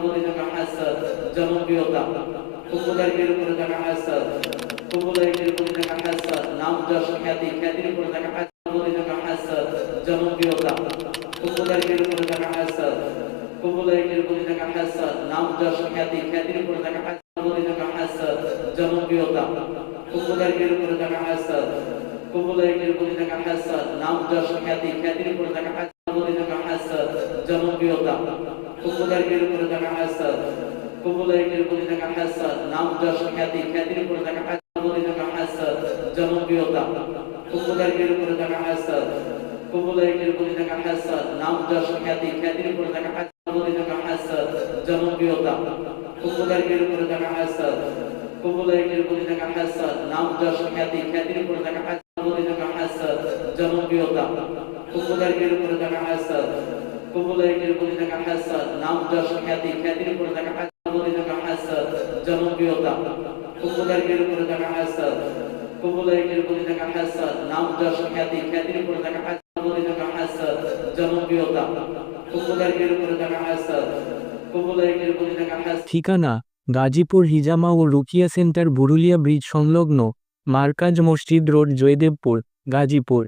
উপরে থাকা হাসাদ, জনপ্রিয়তা, পপুলারিটির উপরে থাকা হাসাদ, পপুলারিটির উপরে থাকা হাসাদ, নাম যশ খ্যাতি, খ্যাতির উপরে থাকা হাসাদ, উপরে থাকা হাসাদ, জনপ্রিয়তা, পপুলারিটির উপরে থাকা হাসাদ, পপুলারিটির উপরে থাকা হাসাদ, নাম যশ খ্যাতি, খ্যাতির উপরে থাকা হাসাদ, উপরে থাকা হাসাদ, জনপ্রিয়তা, পপুলারিটির উপরে থাকা হাসাদ, পপুলারিটির উপরে থাকা হাসাদ, নাম যশ খ্যাতি, খ্যাতির উপরে থাকা হাসাদ, উপরে থাকা হাসাদ, জনপ্রিয়তা, পপুলারিটির উপরে থাকা হাসাদ, পপুলারিটির উপরে থাকা হাসাদ, নাম যশ খ্যাতি, খ্যাতির উপরে থাকা হাসাদ, উপরে থাকা হাসাদ, জনপ্রিয়তা, পপুলারিটির উপরে থাকা হাসাদ, পপুলারিটির উপরে থাকা হাসাদ, নাম যশ খ্যাতি, খ্যাতির উপরে থাকা হাসাদ, উপরে থাকা হাসাদ, জনপ্রিয়তা, পপুলারিটির উপরে থাকা হাসাদ, পপুলারিটির উপরে থাকা হাসাদ, নাম যশ খ্যাতি, খ্যাতির উপরে থাকা হাসাদ, উপরে থাকা হাসাদ, জনপ্রিয়তা, পপুলারিটির উপরে থাকা হাসাদ, পপুলারিটির উপরে থাকা হাসাদ, নাম যশ খ্যাতি, খ্যাতির উপরে থাকা হাসাদ, উপরে থাকা হাসাদ, জনপ্রিয়তা, পপুলারিটির উপরে থাকা হাসাদ, পপুলারিটির উপরে থাকা হাসাদ, নাম যশ খ্যাতি, খ্যাতির উপরে থাকা হাসাদ, উপরে থাকা হাসাদ, জনপ্রিয়তা, পপুলারিটির উপরে থাকা হাসাদ, পপুলারিটির উপরে থাকা হাসাদ। ঠিকানা: গাজীপুর হিজামা ও রুকিয়া সেন্টার, বুরুলিয়া ব্রিজ সংলগ্ন, মার্কাজ মসজিদ রোড, জয়দেবপুর, গাজীপুর।